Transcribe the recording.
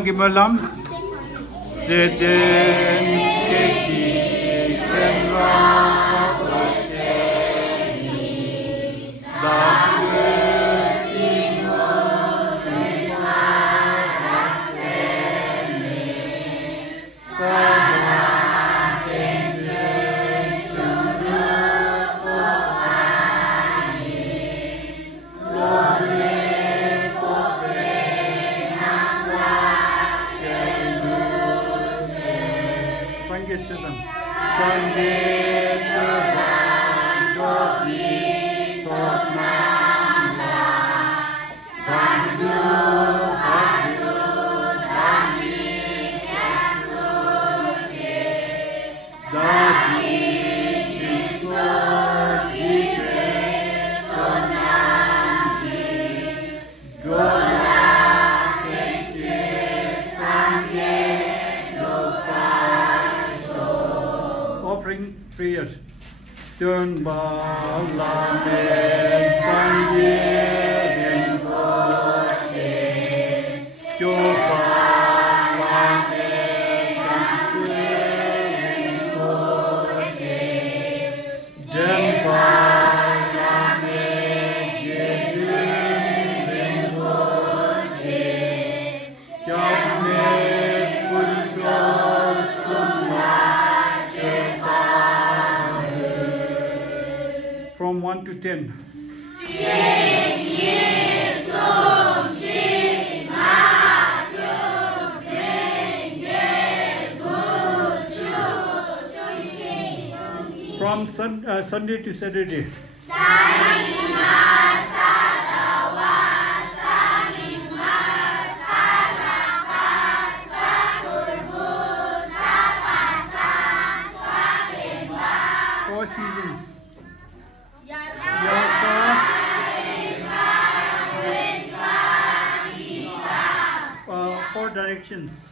Gimalam, Zeden, Keki, Kenra, Paseni, Dakwetino, Rasene, Kada, Kenze, Sunu, Oani, Lore, Sangeet Chidam. Sangeet Chidam, Jogi, Totnamla, Sanju, Hadu, Dami, Yasuche, Dadi, Jitso, Ibe, Sonambi, Gola, Kente, Sangeet, offering prayers. Turn Balame Sangeet Koche, Chopalame Kanche Koche, Jempalame Jedin Koche, Chapne Pulso from 1 to 10. From Sunday to Saturday. Four seasons. Four directions.